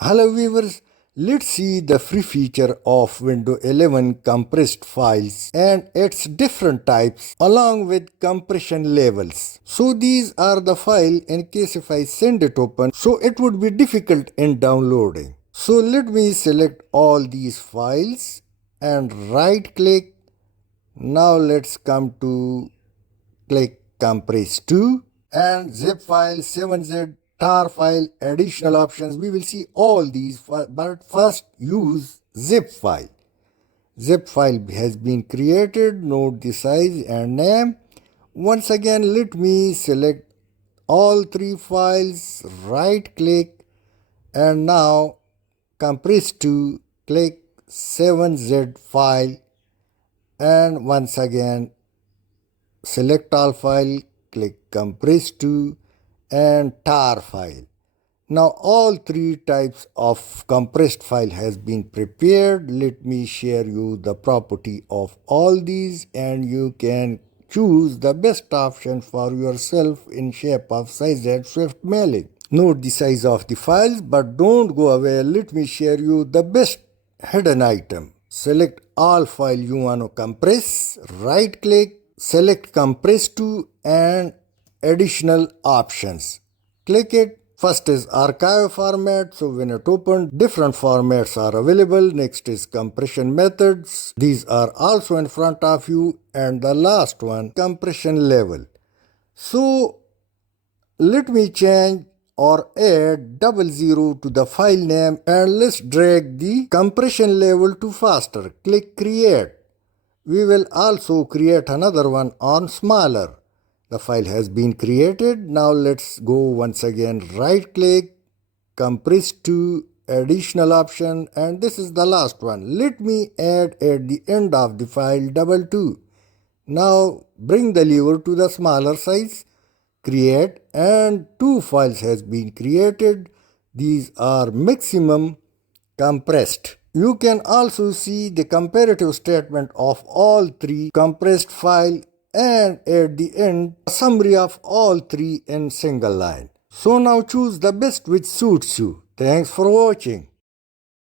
Hello viewers, let's see the free feature of Windows 11 compressed files and its different types along with compression levels. So these are the file in case if I send it open, so it would be difficult in downloading. So let me select all these files and right click. Now let's come to click compress to and zip file 7z tar file additional options. We will see all these, but first use zip file. Zip file has been created. Note the size and name. Once again, let me select all three files, right click, and now compress to click 7z file, and once again select all file, click compress to and tar file. Now all three types of compressed file has been prepared. Let me share you the property of all these and you can choose the best option for yourself in shape of size and swift mailing. Note the size of the files, but don't go away. Let me share you the best hidden item. Select all file you want to compress, right click, select compress to and additional options. Click it. First is archive format, so when it opens, different formats are available. Next is compression methods. These are also in front of you. And the last one, compression level. So let me change or add 00 to the file name and let's drag the compression level to faster. Click create. We will also create another one on smaller. The file has been created. Now let's go once again, right click, compress to additional option, and this is the last one. Let me add at the end of the file 22. Now bring the lever to the smaller size, create, and two files has been created. These are maximum compressed. You can also see the comparative statement of all three compressed file and at the end a summary of all three in single line. So now choose the best which suits you. Thanks for watching.